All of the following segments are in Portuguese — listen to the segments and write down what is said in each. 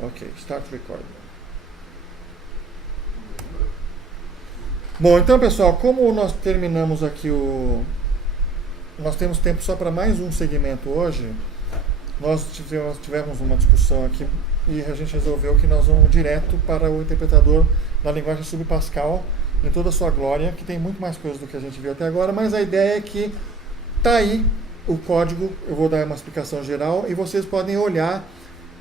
Ok, start recording. Bom, então pessoal, como nós terminamos aqui nós temos tempo só para mais um segmento hoje, nós tivemos uma discussão aqui e a gente resolveu que nós vamos direto para o interpretador da linguagem subpascal em toda a sua glória, que tem muito mais coisas do que a gente viu até agora, mas a ideia é que está aí o código, eu vou dar uma explicação geral e vocês podem olhar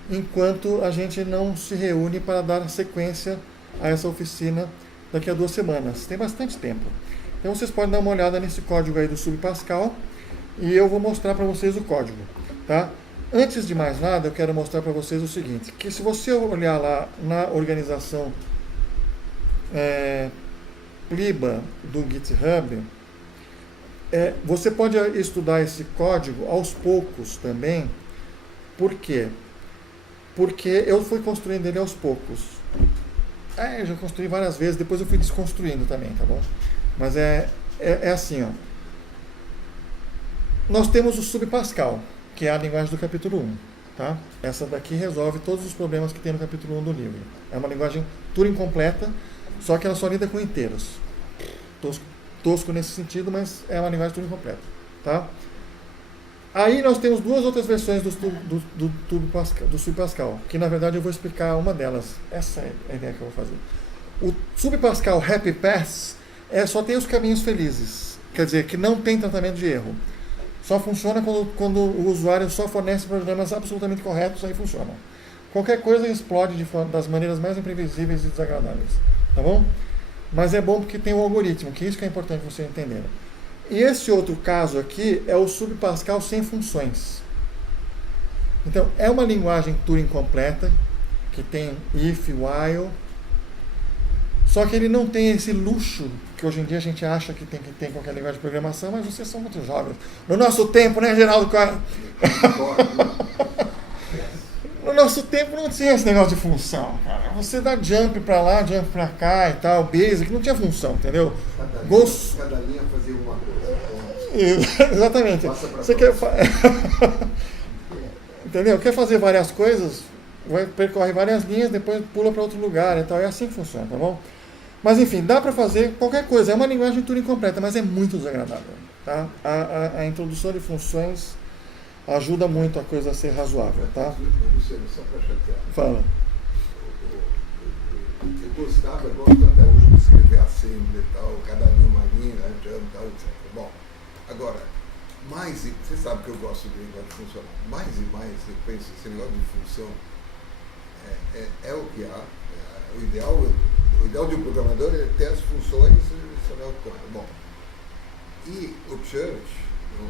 enquanto a gente não se reúne para dar sequência a essa oficina daqui a 2 semanas. Tem bastante tempo. Então vocês podem dar uma olhada nesse código aí do subpascal e eu vou mostrar para vocês o código, tá? Antes de mais nada, eu quero mostrar para vocês o seguinte, que se você olhar lá na organização Pliba do GitHub, você pode estudar esse código aos poucos também. Por quê? Porque eu fui construindo ele aos poucos. Eu já construí várias vezes, depois eu fui desconstruindo também, tá bom? Mas é assim, ó. Nós temos o subpascal, que é a linguagem do capítulo 1, tá? Essa daqui resolve todos os problemas que tem no capítulo 1 do livro. É uma linguagem Turing completa, só que ela só lida com inteiros. Tosco nesse sentido, mas é uma linguagem Turing completa, tá? Aí nós temos 2 outras versões do subpascal, que na verdade eu vou explicar uma delas. Essa é a ideia que eu vou fazer. O subpascal Happy Paths só tem os caminhos felizes, quer dizer, que não tem tratamento de erro. Só funciona quando o usuário só fornece programas absolutamente corretos, aí funciona. Qualquer coisa explode das maneiras mais imprevisíveis e desagradáveis, tá bom? Mas é bom porque tem o algoritmo, que isso que é importante você entender. E esse outro caso aqui é o subpascal sem funções. Então, é uma linguagem Turing completa, que tem if, while, só que ele não tem esse luxo que hoje em dia a gente acha que tem em qualquer linguagem de programação, mas vocês são muito jovens. No nosso tempo, né, Geraldo? No nosso tempo não tinha esse negócio de função, cara. Você dá jump pra lá, jump pra cá e tal, basic, não tinha função, entendeu? Cada linha fazia uma coisa. Exatamente. Você quer entendeu? Quer fazer várias coisas, percorre várias linhas, depois pula para outro lugar e tal. É assim que funciona, tá bom? Mas enfim, dá para fazer qualquer coisa. É uma linguagem Turing completa, mas é muito desagradável, tá? A introdução de funções ajuda muito a coisa a ser razoável, tá? Luciano, só para chatear. Fala. Eu gosto até hoje de escrever assembly e tal, cada linha uma linha, jump e tal, etc. Bom, agora, você sabe que eu gosto de linguagem funcional, mais e mais eu penso esse negócio de função é o que há. O ideal de um programador é ter as funções e saber o código. Bom, e o Church, no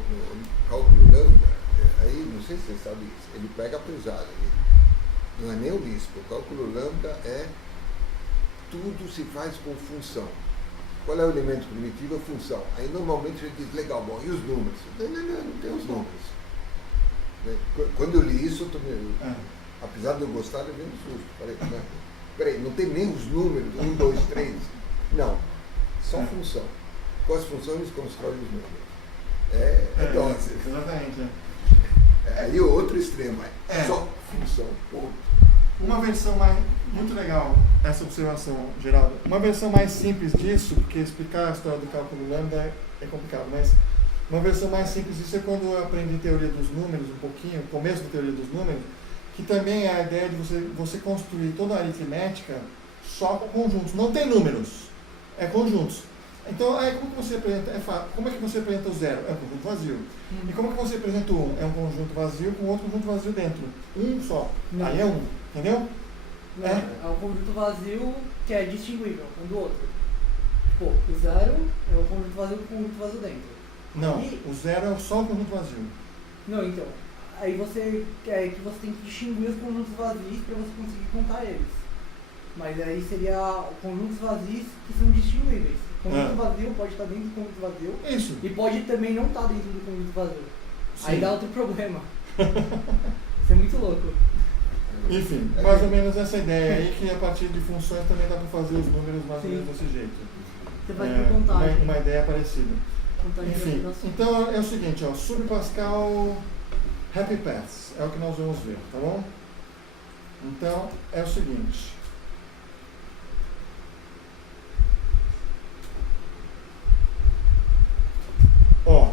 cálculo lambda, aí não sei se você sabe isso, ele pega pesado, não é nem o bispo, o cálculo lambda tudo se faz com função. Qual é o elemento primitivo? A função. Aí normalmente a gente diz, legal, bom, e os números? Não tem os números. Quando eu li isso, apesar de eu gostar, eu vi um susto. Falei, peraí, não tem nem os números, 1, 2, 3. Não, só função. Com as funções constrói os números. Dose. Exatamente. Aí o outro extremo só função, ponto. Uma versão muito legal, essa observação, Geraldo. Uma versão mais simples disso, porque explicar a história do cálculo lambda é complicado, mas uma versão mais simples disso é quando eu aprendi teoria dos números um pouquinho, o começo da teoria dos números, que também é a ideia de você construir toda a aritmética só com conjuntos. Não tem números, é conjuntos. Então, como que você apresenta? Como é que você apresenta o zero? É um conjunto vazio. E como que você apresenta o 1? É um conjunto vazio com outro conjunto vazio dentro. Um só. Não. Aí é um. Entendeu? Não, é um conjunto vazio que é distinguível um do outro. Tipo, o zero é um conjunto vazio com um conjunto vazio dentro. Não, E... o zero é só o conjunto vazio. Não, então. Aí você tem que distinguir os conjuntos vazios para você conseguir contar eles. Mas aí seria conjuntos vazios que são distinguíveis. O conjunto vazio pode estar dentro do conjunto vazio. Isso. E pode também não estar dentro do conjunto vazio. Sim. Aí dá outro problema. Isso é muito louco. Enfim, mais ou menos essa ideia aí, que a partir de funções também dá para fazer os números mais ou menos desse jeito. Você vai ter contagem. Uma ideia parecida. Contagem. Enfim, então é o seguinte, subpascal Happy Paths, é o que nós vamos ver, tá bom? Então, é o seguinte. Ó,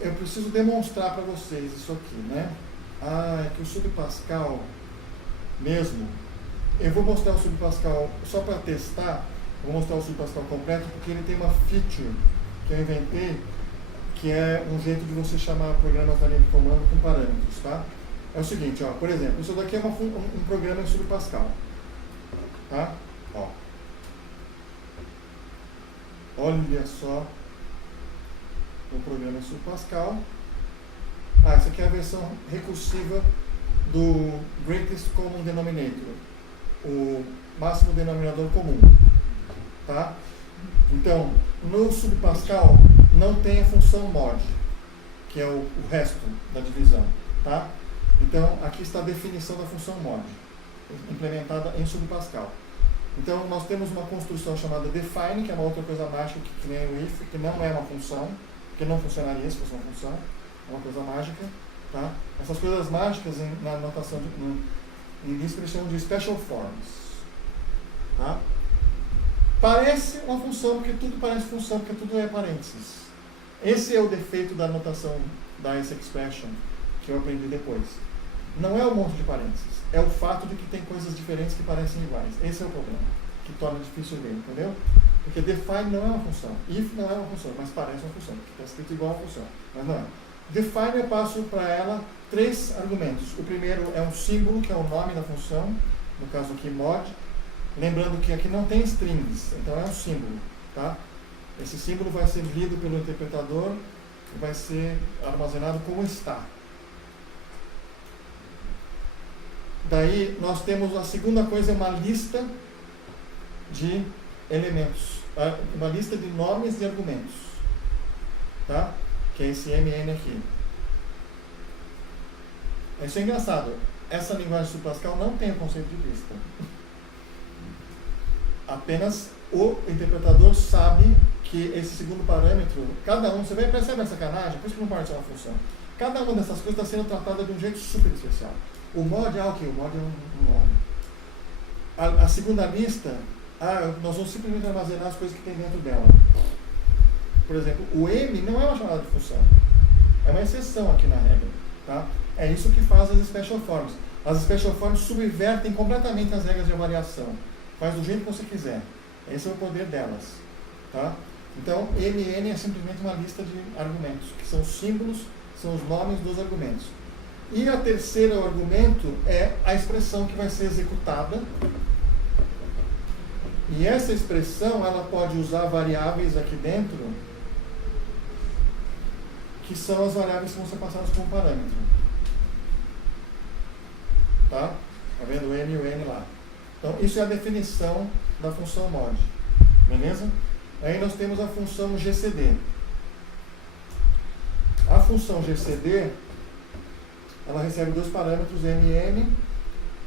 eu preciso demonstrar para vocês isso aqui, né? É que o subpascal mesmo, eu vou mostrar o subpascal só para testar, vou mostrar o subpascal completo, porque ele tem uma feature que eu inventei, que é um jeito de você chamar programas da linha de comando com parâmetros, tá? É o seguinte, ó, por exemplo, isso daqui é um programa em subpascal, tá? Ó. Olha só o programa em subpascal. Essa aqui é a versão recursiva do Greatest Common Denominator, o máximo denominador comum, tá? Então, no subpascal não tem a função mod, que é o resto da divisão, tá? Então, aqui está a definição da função mod, implementada em subpascal. Então, nós temos uma construção chamada define, que é uma outra coisa mágica que nem o if, que não é uma função, que não funcionaria se fosse uma função, é uma coisa mágica, tá? Essas coisas mágicas na notação em Lisp eles chamam de special forms, tá? Parece uma função, porque tudo parece função, porque tudo é parênteses. Esse é o defeito da notação da S-expression, que eu aprendi depois. Não é um monte de parênteses, é o fato de que tem coisas diferentes que parecem iguais. Esse é o problema, que torna difícil ler, entendeu? Porque define não é uma função, if não é uma função, mas parece uma função, porque está escrito igual a função, mas não é. Define eu passo para ela 3 argumentos. O primeiro é um símbolo, que é o nome da função, no caso aqui mod. Lembrando que aqui não tem strings, então é um símbolo, tá? Esse símbolo vai ser lido pelo interpretador e vai ser armazenado como está. Daí nós temos a segunda coisa, uma lista de elementos, uma lista de nomes e argumentos, tá? Que é esse MN aqui. Isso é engraçado. Essa linguagem subpascal não tem o conceito de lista. Apenas o interpretador sabe que esse segundo parâmetro, cada um, você percebe a sacanagem, por isso que não pode ser uma função. Cada uma dessas coisas está sendo tratada de um jeito super especial. O mod, ok, o mod é um nome. A segunda lista, nós vamos simplesmente armazenar as coisas que tem dentro dela. Por exemplo, o M não é uma chamada de função, é uma exceção aqui na regra, tá? É isso que faz as special forms. As special forms subvertem completamente as regras de avaliação. Faz do jeito que você quiser. Esse é o poder delas, tá? Então, MN é simplesmente uma lista de argumentos, que são símbolos, são os nomes dos argumentos. E a terceira argumento é a expressão que vai ser executada. E essa expressão, ela pode usar variáveis aqui dentro, que são as variáveis que vão ser passadas como parâmetro. Tá? Tá vendo o M e o N lá. Então, isso é a definição da função mod. Beleza? Aí nós temos a função GCD. A função GCD, ela recebe 2 parâmetros, M e N,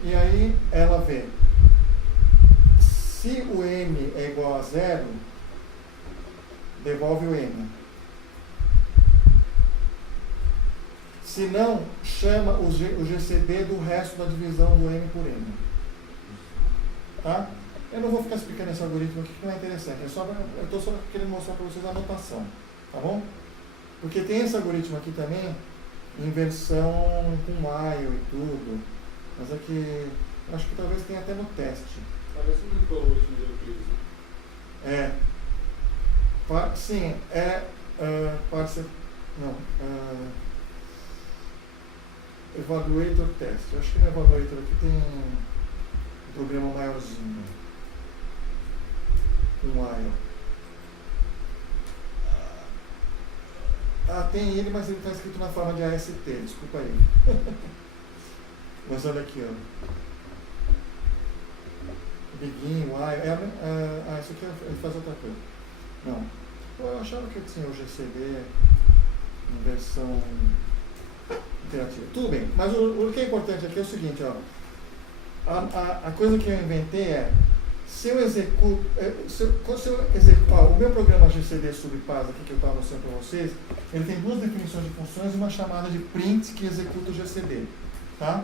e aí ela vê se o M é igual a 0, devolve o M. Se não, chama o GCD do resto da divisão do M por M. Tá? Eu não vou ficar explicando esse algoritmo aqui, que não é interessante. Eu estou só querendo mostrar para vocês a notação. Tá bom? Porque tem esse algoritmo aqui também, em versão com while e tudo. Mas aqui, acho que talvez tenha até no teste. Parece muito o algoritmo de Euclides, né? Sim, pode ser. Não. Evaluator test. Eu acho que no Evaluator aqui tem um programa maiorzinho. Com while. Tem ele, mas ele está escrito na forma de AST, desculpa aí. Mas olha aqui, ó. Begin, while. Isso aqui ele faz outra coisa. Não. Eu achava que tinha o GCD em versão interativa. Tudo bem, mas o que é importante aqui é o seguinte, ó. A coisa que eu inventei é se eu executar o meu programa GCD subpaz aqui que eu estava mostrando para vocês, ele tem duas definições de funções e uma chamada de print que executa o GCD, tá?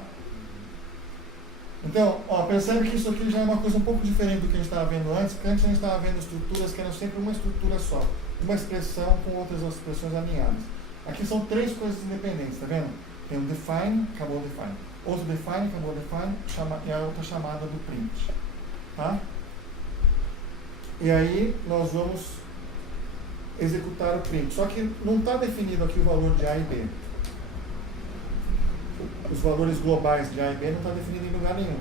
Então, percebe que isso aqui já é uma coisa um pouco diferente do que a gente estava vendo antes, porque antes a gente estava vendo estruturas que eram sempre uma estrutura só, uma expressão com outras expressões alinhadas. Aqui são três coisas independentes, tá vendo? Tem o define, acabou o define. Outro define, acabou o define, e a outra chamada do print, tá? E aí nós vamos executar o print. Só que não está definido aqui o valor de A e B. Os valores globais de A e B não está definido em lugar nenhum.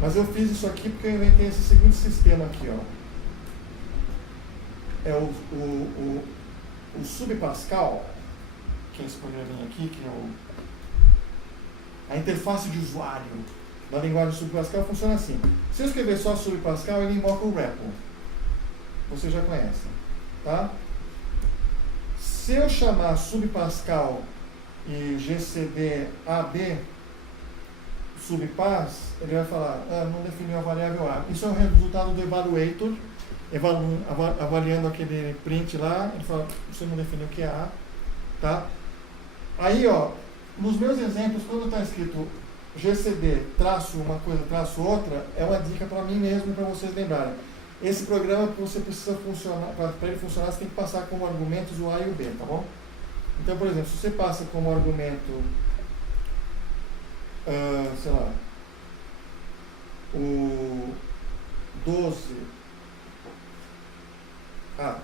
Mas eu fiz isso aqui porque eu inventei esse seguinte sistema aqui, ó. É o subpascal, que é esse programinha aqui, que é a interface de usuário da linguagem subpascal funciona assim. Se eu escrever só subpascal, ele invoca o REPL. Você já conhece, tá? Se eu chamar subpascal e GCD AB subpas, ele vai falar, não definiu a variável A. Isso é o resultado do evaluator, avaliando aquele print lá, ele fala, você não definiu o que é A, tá? Aí, ó, nos meus exemplos, quando está escrito GCD traço uma coisa, traço outra, é uma dica para mim mesmo e para vocês lembrarem. Esse programa, você precisa funcionar, para ele funcionar, você tem que passar como argumentos o A e o B, tá bom? Então, por exemplo, se você passa como argumento, sei lá, o 12,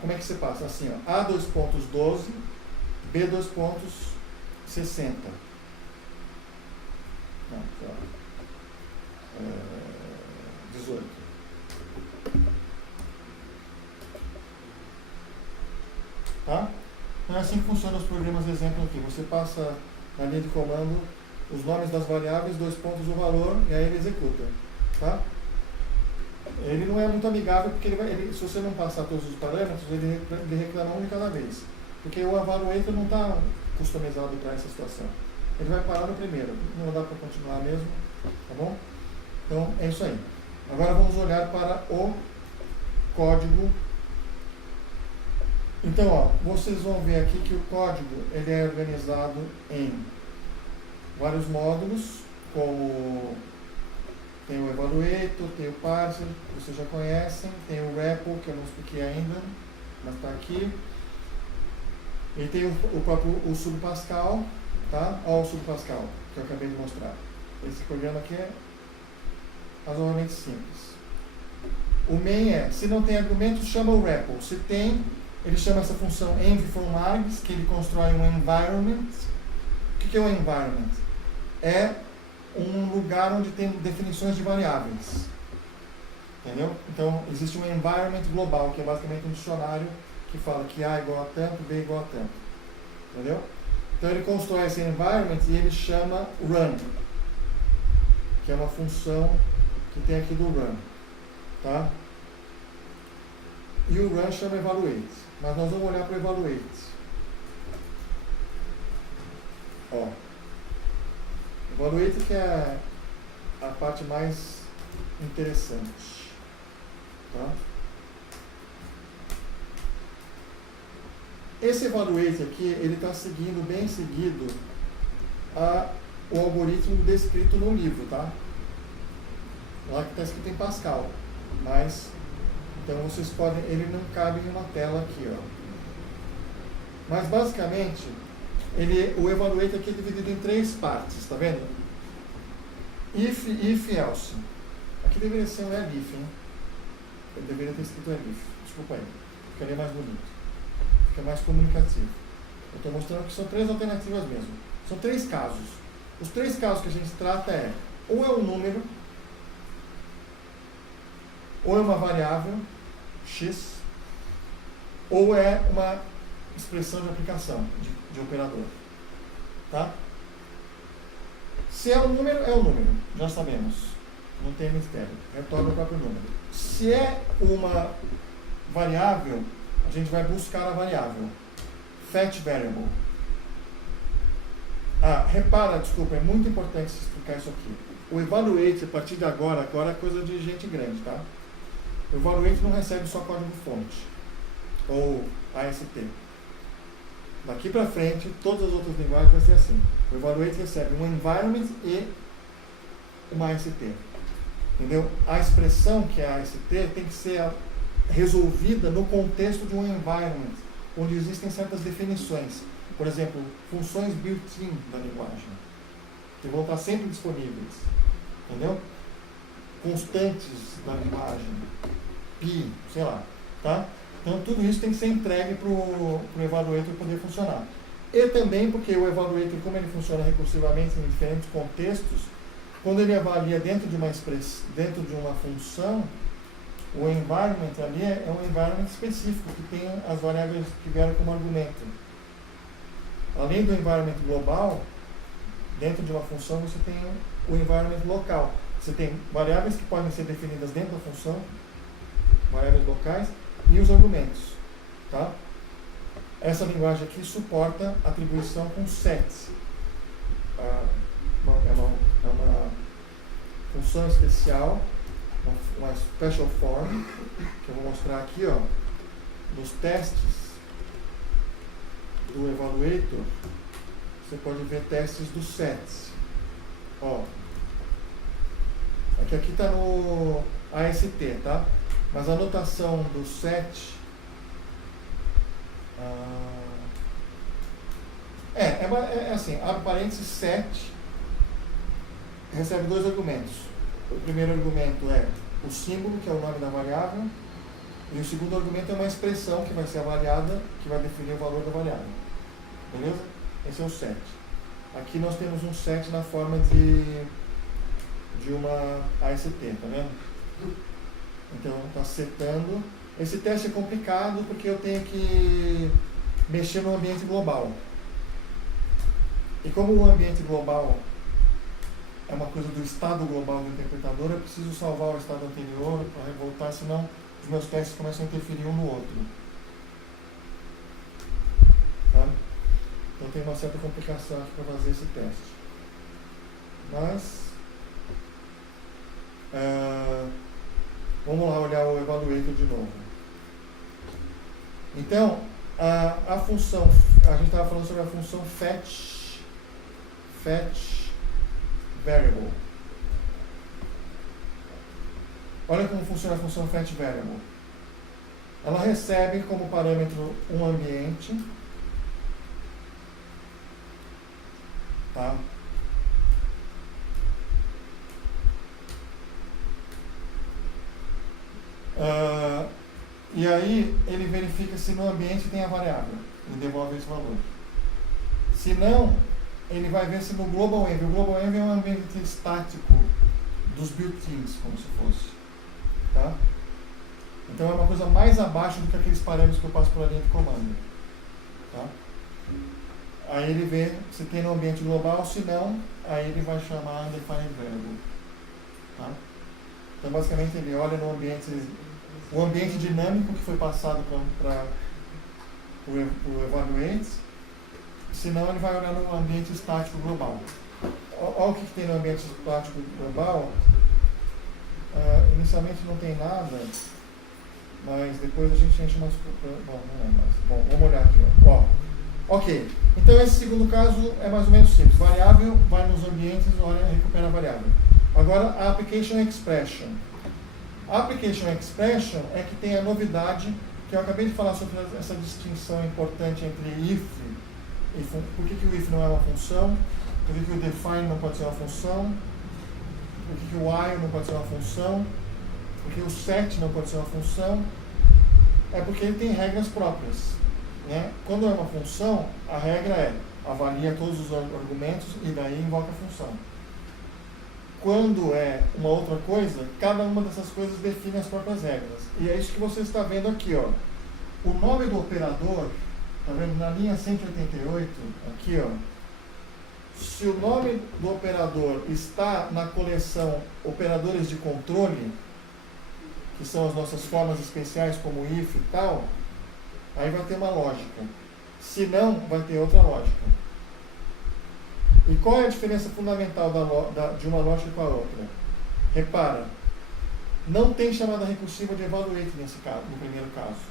como é que você passa? Assim, ó, A 2 pontos 12, B 2 pontos 60. Não, sei lá, 18. Tá? Então é assim que funcionam os programas de exemplo aqui. Você passa na linha de comando os nomes das variáveis, 2 pontos o valor, e aí ele executa. Tá? Ele não é muito amigável, porque se você não passar todos os parâmetros, ele reclama um de cada vez. Porque o evaluator não está customizado para essa situação. Ele vai parar no primeiro. Não dá para continuar mesmo. Tá bom? Então é isso aí. Agora vamos olhar para o código. Então, ó, vocês vão ver aqui que o código ele é organizado em vários módulos, como tem o evaluator, tem o parser, que vocês já conhecem, tem o REPL, que eu não expliquei ainda, mas está aqui. E tem o próprio subpascal, tá? Ó, o subpascal, que eu acabei de mostrar. Esse programa aqui é razoavelmente simples. O main se não tem argumentos, chama o REPL. Se tem, ele chama essa função env from args, que ele constrói um environment. O que é um environment? É um lugar onde tem definições de variáveis. Entendeu? Então, existe um environment global, que é basicamente um dicionário que fala que A é igual a tanto, B é igual a tanto. Entendeu? Então, ele constrói esse environment e ele chama run, que é uma função que tem aqui do run. Tá? E o run chama evaluate. Mas nós vamos olhar para o evaluate. Ó. Evaluate que é a parte mais interessante. Tá? Esse evaluate aqui, ele está seguindo, bem seguido, o algoritmo descrito no livro, tá? Lá que está escrito em Pascal. Mas então vocês podem, ele não cabe em uma tela aqui, ó. Mas basicamente, o evaluate aqui é dividido em 3 partes, tá vendo? If, else. Aqui deveria ser um elif, hein? Eu deveria ter escrito elif, desculpa aí. Ficaria mais bonito. Fica mais comunicativo. Eu estou mostrando que são 3 alternativas mesmo. São 3 casos. Os 3 casos que a gente trata ou é um número, ou é uma variável, x, ou é uma expressão de aplicação, de operador. Tá? Se é um número, já sabemos. Não tem mistério. Retorna o próprio número. Se é uma variável, a gente vai buscar a variável. Fetch variable. Repara, desculpa, é muito importante explicar isso aqui. O evaluate, a partir de agora é coisa de gente grande, tá? O evaluate não recebe só código-fonte, ou AST. Daqui para frente, todas as outras linguagens vai ser assim. O evaluate recebe um environment e uma AST. Entendeu? A expressão que é a AST tem que ser resolvida no contexto de um environment, onde existem certas definições. Por exemplo, funções built-in da linguagem, que vão estar sempre disponíveis. Entendeu? Constantes da linguagem, pi, sei lá. Tá? Então, tudo isso tem que ser entregue para o evaluator poder funcionar. E também porque o evaluator, como ele funciona recursivamente em diferentes contextos, quando ele avalia dentro de uma função, o environment ali é um environment específico, que tem as variáveis que vieram como argumento. Além do environment global, dentro de uma função você tem o environment local. Você tem variáveis que podem ser definidas dentro da função, variáveis locais, e os argumentos. Tá? Essa linguagem aqui suporta atribuição com sets. É uma função especial, uma special form, que eu vou mostrar aqui, ó, nos testes do evaluator. Você pode ver testes dos sets. Ó, aqui está no AST, tá? Mas a notação do set é assim, abre parênteses, set recebe dois argumentos. O primeiro argumento é o símbolo, que é o nome da variável, e o segundo argumento é uma expressão que vai ser avaliada, que vai definir o valor da variável. Beleza? Esse é o set. Aqui nós temos um set na forma de uma AST, tá vendo? Então está setando. Esse teste é complicado porque eu tenho que mexer no ambiente global. E como o ambiente global é uma coisa do estado global do interpretador, eu preciso salvar o estado anterior para voltar, senão os meus testes começam a interferir um no outro. Tá? Então tem uma certa complicação aqui para fazer esse teste. Mas vamos lá olhar o evaluator de novo. Então, a função, a gente estava falando sobre a função fetch variable. Olha como funciona a função fetch variable. Ela recebe como parâmetro um ambiente, tá? E aí ele verifica se no ambiente tem a variável e devolve esse valor. Se não, ele vai ver se no global env. O global env é um ambiente estático dos built-ins, como se fosse. Tá? Então é uma coisa mais abaixo do que aqueles parâmetros que eu passo pela linha de comando. Tá? Aí ele vê se tem no ambiente global, se não, aí ele vai chamar undefined variable. Tá? Então basicamente ele olha no ambiente, o ambiente dinâmico que foi passado para o evaluate, senão ele vai olhar no ambiente estático global. Olha o que tem no ambiente estático global. Inicialmente não tem nada, mas depois a gente enche umas... Bom, não é mais. Bom, vamos olhar aqui. Ó. Ok, então esse segundo caso é mais ou menos simples. Variável, vai nos ambientes, olha, recupera a variável. Agora, a application expression. A application expression é que tem a novidade, que eu acabei de falar sobre essa distinção importante entre if e por que o if não é uma função, por que o define não pode ser uma função, por que o while não pode ser uma função, por que o set não pode ser uma função. É porque ele tem regras próprias. Né? Quando é uma função, a regra é avalia todos os argumentos e daí invoca a função. Quando é uma outra coisa, cada uma dessas coisas define as próprias regras. E é isso que você está vendo aqui. Ó. O nome do operador, está vendo na linha 188, aqui, ó. Se o nome do operador está na coleção operadores de controle, que são as nossas formas especiais como if e tal, aí vai ter uma lógica. Se não, vai ter outra lógica. E qual é a diferença fundamental de uma lógica com a outra? Repara, Não tem chamada recursiva de evaluate nesse caso, no primeiro caso.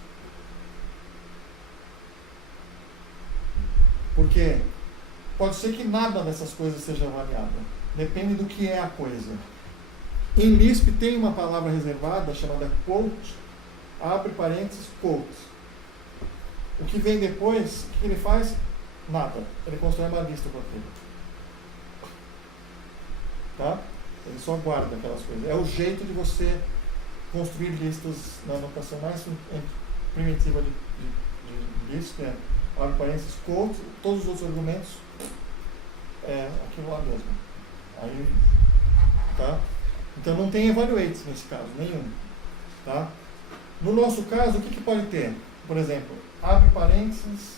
Porque pode ser que nada dessas coisas seja avaliado. Depende do que é a coisa. Em Lisp tem uma palavra reservada chamada quote, abre parênteses, quote. O que vem depois, o que ele faz? Nada. Ele constrói uma lista para aquilo. Tá? Ele só guarda aquelas coisas. É o jeito de você construir listas na notação mais primitiva de Lisp, né? Abre parênteses, quote, todos os outros argumentos é aquilo lá mesmo. Aí, tá? Então não tem evaluates nesse caso, nenhum. Tá? No nosso caso, o que pode ter? Por exemplo, abre parênteses,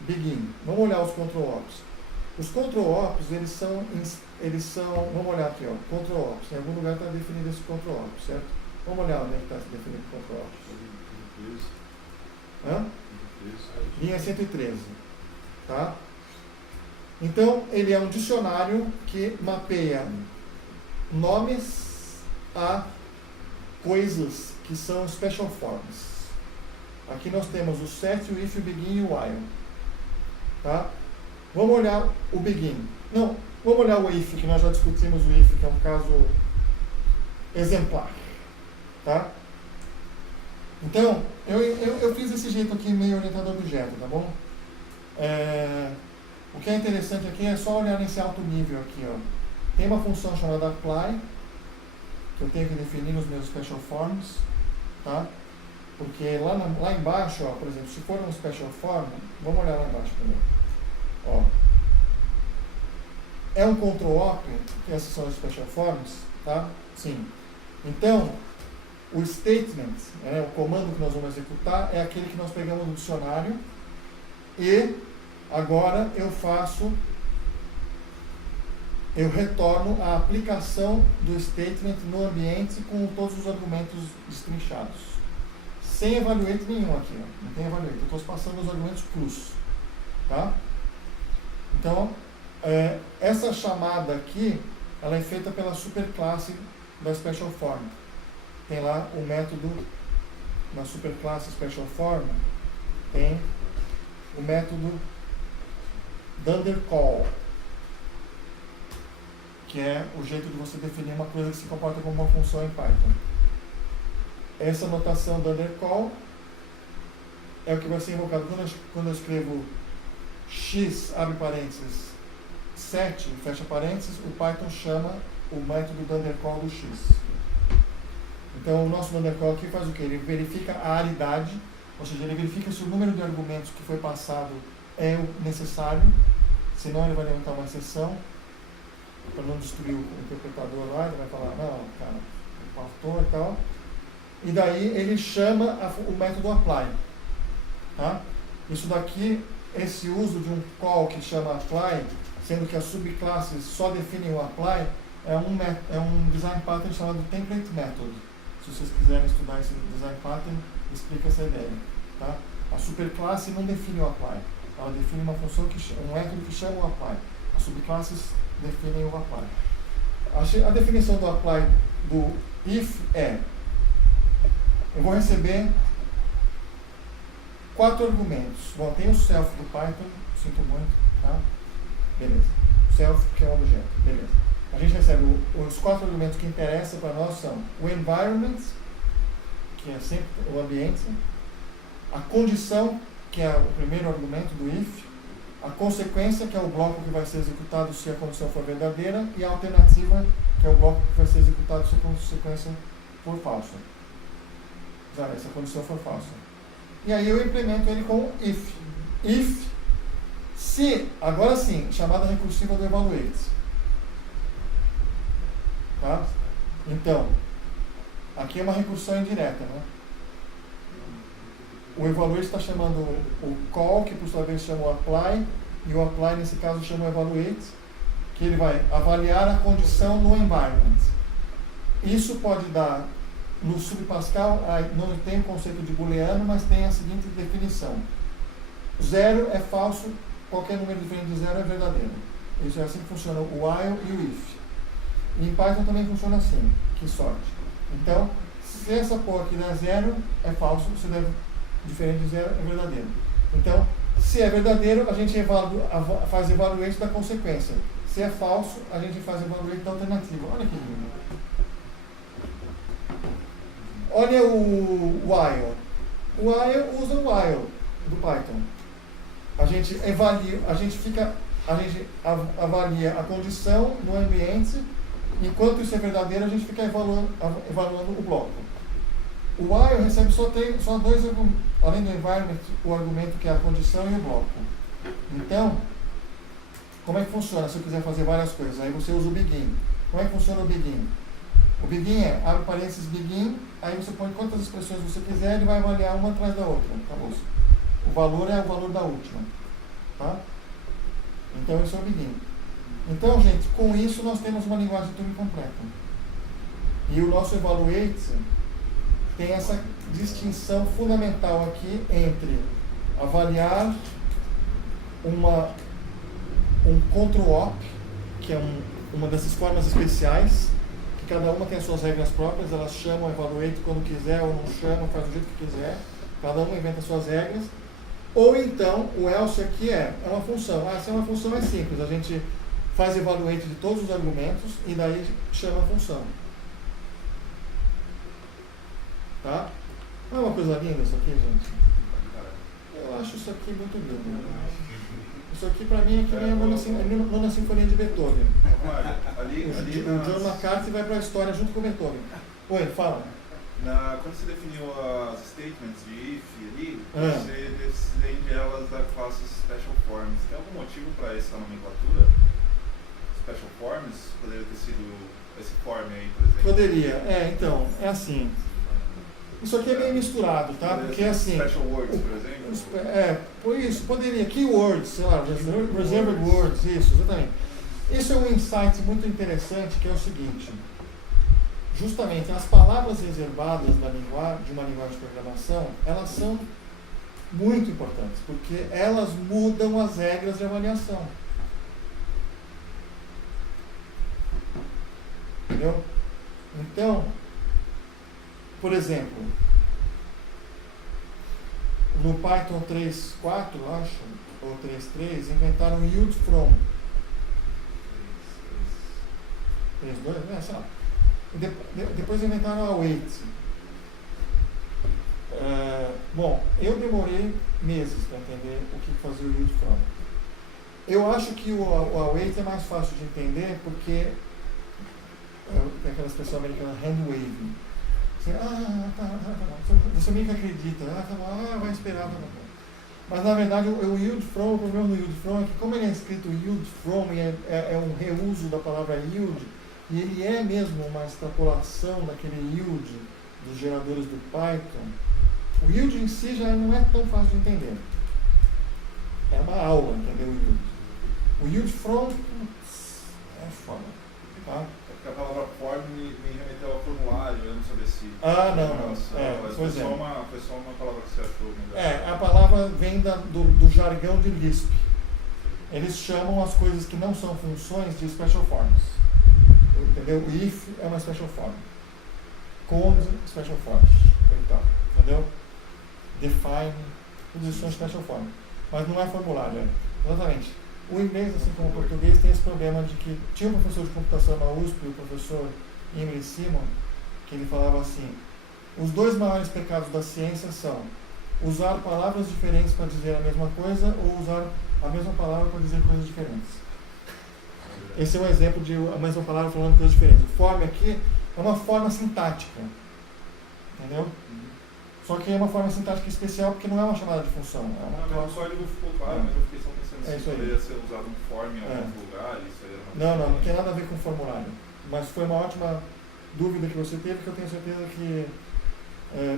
begin. Vamos olhar os control ops. Os control ops, eles são, vamos olhar aqui, ó, control ops. Em algum lugar está definido esse control ops, certo? Vamos olhar onde é que está definido o control ops. Hã? Linha 113. Tá? Então, ele é um dicionário que mapeia nomes a coisas que são special forms. Aqui nós temos o set, o if, o begin e o while. Tá? Vamos olhar o begin. Não, vamos olhar o if, que nós já discutimos o if, que é um caso exemplar. Tá? Então, eu fiz desse jeito aqui, meio orientado a objeto, tá bom? O que é interessante aqui é só olhar nesse alto nível aqui, ó. Tem uma função chamada apply, que eu tenho que definir nos meus special forms, tá? Porque lá embaixo, ó, por exemplo, se for um special form, vamos olhar lá embaixo primeiro. Ó, é um control op, que essas são as special forms, tá? Sim. Então, o statement, o comando que nós vamos executar, é aquele que nós pegamos do dicionário e agora eu retorno a aplicação do statement no ambiente com todos os argumentos destrinchados. Sem evaluate nenhum aqui, ó. Não tem evaluate. Eu estou passando os argumentos crus. Tá? Então, essa chamada aqui, ela é feita pela superclasse da Special Form. Tem lá o método, na superclasse Special Form, tem o método dunderCall, que é o jeito de você definir uma coisa que se comporta como uma função em Python. Essa notação dunderCall é o que vai ser invocado quando eu escrevo x, abre parênteses, 7, fecha parênteses, o Python chama o método dunderCall do x. Então o nosso dunderCall aqui faz o quê? Ele verifica a aridade, ou seja, ele verifica se o número de argumentos que foi passado é o necessário, senão ele vai levantar uma exceção para não destruir o interpretador lá, ele vai falar, não, cara, faltou e tal. E daí ele chama o método apply. Tá? Isso daqui, esse uso de um call que chama apply, sendo que as subclasses só definem o apply, é um design pattern chamado template method. Se vocês quiserem estudar esse design pattern, explica essa ideia. Tá? A superclasse não define o apply. Ela define uma função, um método que chama o apply. As subclasses definem o apply. A definição do apply do if é: eu vou receber 4 argumentos. Bom, tem o self do Python, sinto muito, tá? Beleza. Self, que é um objeto, beleza. A gente recebe os 4 argumentos que interessam para nós são o environment, que é sempre o ambiente, a condição, que é o primeiro argumento do if, a consequência, que é o bloco que vai ser executado se a condição for verdadeira, e a alternativa, que é o bloco que vai ser executado se a consequência for falsa. Se a condição for falsa. E aí eu implemento ele com if. If, se, agora sim, chamada recursiva do evaluate. Tá? Então, aqui é uma recursão indireta, né? O evaluate está chamando o call, que por sua vez chama o apply, e o apply nesse caso chama o evaluate, que ele vai avaliar a condição no environment. Isso pode dar, no subpascal, não tem o conceito de booleano, mas tem a seguinte definição: 0 é falso, qualquer número diferente de 0 é verdadeiro. Isso é assim que funciona o while e o if. E em Python também funciona assim, que sorte. Então, se essa porra aqui dá 0, é falso, se der diferente de 0, é verdadeiro. Então, se é verdadeiro, a gente faz evaluate da consequência. Se é falso, a gente faz evaluate da alternativa. Olha que lindo. Olha o while. O while usa o while do Python. A gente avalia a condição no ambiente, enquanto isso é verdadeiro, a gente fica evaluando o bloco. O while recebe só dois argumentos, além do environment, o argumento que é a condição e o bloco. Então, como é que funciona se eu quiser fazer várias coisas? Aí você usa o begin. Como é que funciona o begin? O begin é, abre parênteses, begin, aí você põe quantas expressões você quiser e ele vai avaliar uma atrás da outra. Acabou. O valor é o valor da última. Tá? Então, esse é o begin. Então, gente, com isso nós temos uma linguagem de turing completa. E o nosso evaluate tem essa distinção fundamental aqui entre avaliar um control op, que é uma dessas formas especiais, que cada uma tem as suas regras próprias, elas chamam evaluate quando quiser ou não chamam, faz do jeito que quiser, cada uma inventa suas regras. Ou então, o else aqui é uma função. Se é uma função é simples, a gente faz evaluate de todos os argumentos e daí chama a função. Tá? Não é uma coisa linda isso aqui, gente? Eu acho isso aqui muito lindo. Isso aqui pra mim é que nem a nona sinfonia de Beethoven. O John McCarthy vai pra história junto com o Beethoven. Oi, fala. Quando você definiu as statements de if ali, você defende elas da classe Special Forms. Tem algum motivo para essa nomenclatura? Special Forms? Poderia ter sido esse form aí, por exemplo? Poderia, então, é assim. Isso aqui é meio misturado, tá? Porque assim. Special Words, por exemplo? Por isso, poderia. Keywords, sei lá, Reserved Words, isso, exatamente. Isso é um insight muito interessante, que é o seguinte. Justamente, as palavras reservadas de uma linguagem de programação, elas são muito importantes, porque elas mudam as regras de avaliação. Entendeu? Então, por exemplo, no Python 3.4, acho, ou 3.3, inventaram yield from. 3.2, sei lá. Depois inventaram a await. Bom, eu demorei meses para entender o que fazia o yield from. Eu acho que o await é mais fácil de entender porque tem aquela expressão americana hand waving. Você meio que acredita, tá bom, vai esperar, tá bom. Mas na verdade o yield from, o problema do yield from é que como ele é escrito yield from e é um reuso da palavra yield, e ele é mesmo uma extrapolação daquele yield dos geradores do Python, o yield em si já não é tão fácil de entender. É uma aula entender o yield. O yield from é foda. Tá? A palavra form me remeteu ao formulário, eu não sabia se... não. Foi só uma palavra que você achou melhor. A palavra vem do jargão de Lisp. Eles chamam as coisas que não são funções de special forms. Entendeu? If é uma special form. Code, special forms. Entendeu? Define, tudo isso são special forms. Mas não é formulário, exatamente. O inglês, assim como o português, tem esse problema de que tinha um professor de computação na USP, o professor Imre Simon, que ele falava assim: os dois maiores pecados da ciência são usar palavras diferentes para dizer a mesma coisa ou usar a mesma palavra para dizer coisas diferentes. Esse é um exemplo de a mesma palavra falando coisas diferentes. O form aqui é uma forma sintática, entendeu? Só que é uma forma sintática especial porque não é uma chamada de função. O código ficou claro, mas eu fiquei só pensando se poderia ser usado um form em algum lugar. Isso aí não tem nada a ver com formulário. Mas foi uma ótima dúvida que você teve, que eu tenho certeza que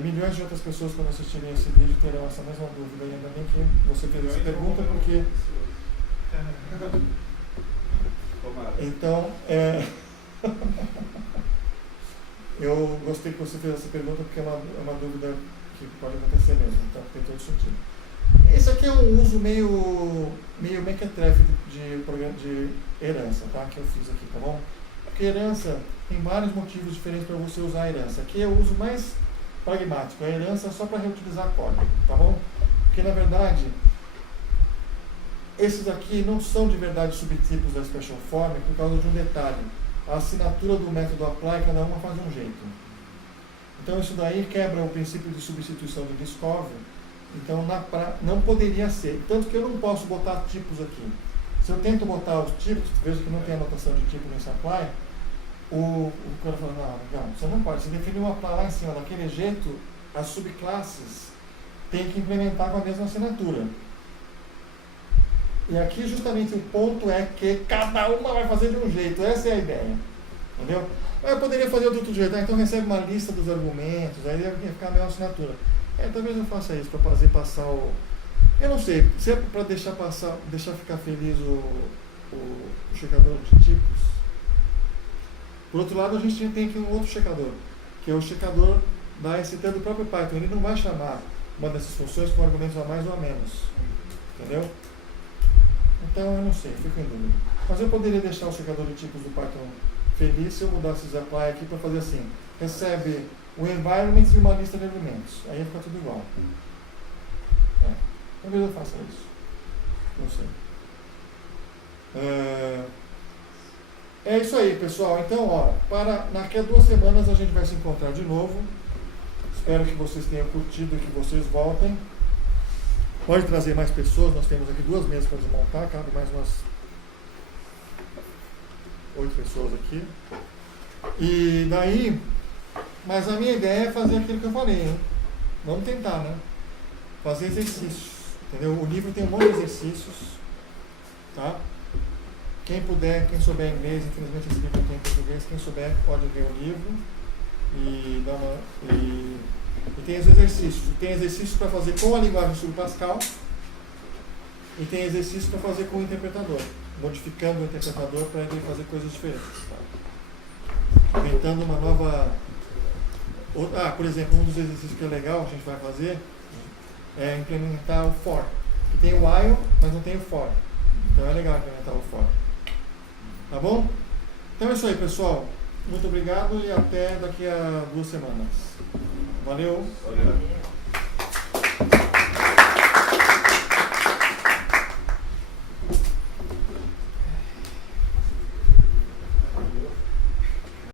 milhões de outras pessoas, quando assistirem esse vídeo, terão essa mesma dúvida. E ainda bem que você fez essa pergunta, porque... Então, eu gostei que você fez essa pergunta, porque é uma dúvida que pode acontecer mesmo, então tem todo sentido. Esse aqui é um uso meio mequetrefe de programa de herança, tá? Que eu fiz aqui, tá bom? Porque herança tem vários motivos diferentes para você usar a herança. Aqui é o uso mais pragmático. A herança é só para reutilizar código, tá bom? Porque na verdade, esses aqui não são de verdade subtipos da Special Form por causa de um detalhe. A assinatura do método apply, cada uma faz um jeito. Então isso daí quebra o princípio de substituição de discovery. Então não poderia ser. Tanto que eu não posso botar tipos aqui. Se eu tento botar os tipos, vejo que não tem anotação de tipo nesse apply, o cara fala, não, você não pode. Você definiu um apply lá em cima, daquele jeito, as subclasses têm que implementar com a mesma assinatura. E aqui justamente o ponto é que cada uma vai fazer de um jeito. Essa é a ideia. Entendeu? Eu poderia fazer de outro jeito. Então recebe uma lista dos argumentos, aí deve ficar a mesma assinatura. Talvez eu faça isso para fazer passar o... Eu não sei, se é para deixar ficar feliz o checador de tipos. Por outro lado, a gente tem aqui um outro checador, que é o checador da ST do próprio Python. Ele não vai chamar uma dessas funções com argumentos a mais ou a menos. Entendeu? Então eu não sei, fico em dúvida. Mas eu poderia deixar o checador de tipos do Python feliz se eu mudasse esse apply aqui para fazer assim. Recebe o environment e uma lista de argumentos. Aí fica tudo igual. Talvez eu faça isso. Não sei. É isso aí, pessoal. Então, daqui a 2 semanas a gente vai se encontrar de novo. Espero que vocês tenham curtido e que vocês voltem. Pode trazer mais pessoas. Nós temos aqui 2 mesas para desmontar. Cabe mais umas 8 pessoas aqui. E daí... Mas a minha ideia é fazer aquilo que eu falei, hein? Vamos tentar, né? Fazer exercícios. Entendeu? O livro tem um monte de exercícios, tá? Quem puder, quem souber inglês, infelizmente esse livro não tem em português, quem souber pode ler o livro e tem os exercícios. Tem exercícios para fazer com a linguagem subpascal e tem exercícios para fazer com o interpretador, modificando o interpretador para ele fazer coisas diferentes. Tá? Inventando uma nova... por exemplo, um dos exercícios que é legal, a gente vai fazer, é implementar o for. Que tem o while, mas não tem o for. Então é legal implementar o for. Tá bom? Então é isso aí, pessoal. Muito obrigado e até daqui a 2 semanas. Valeu! Valeu.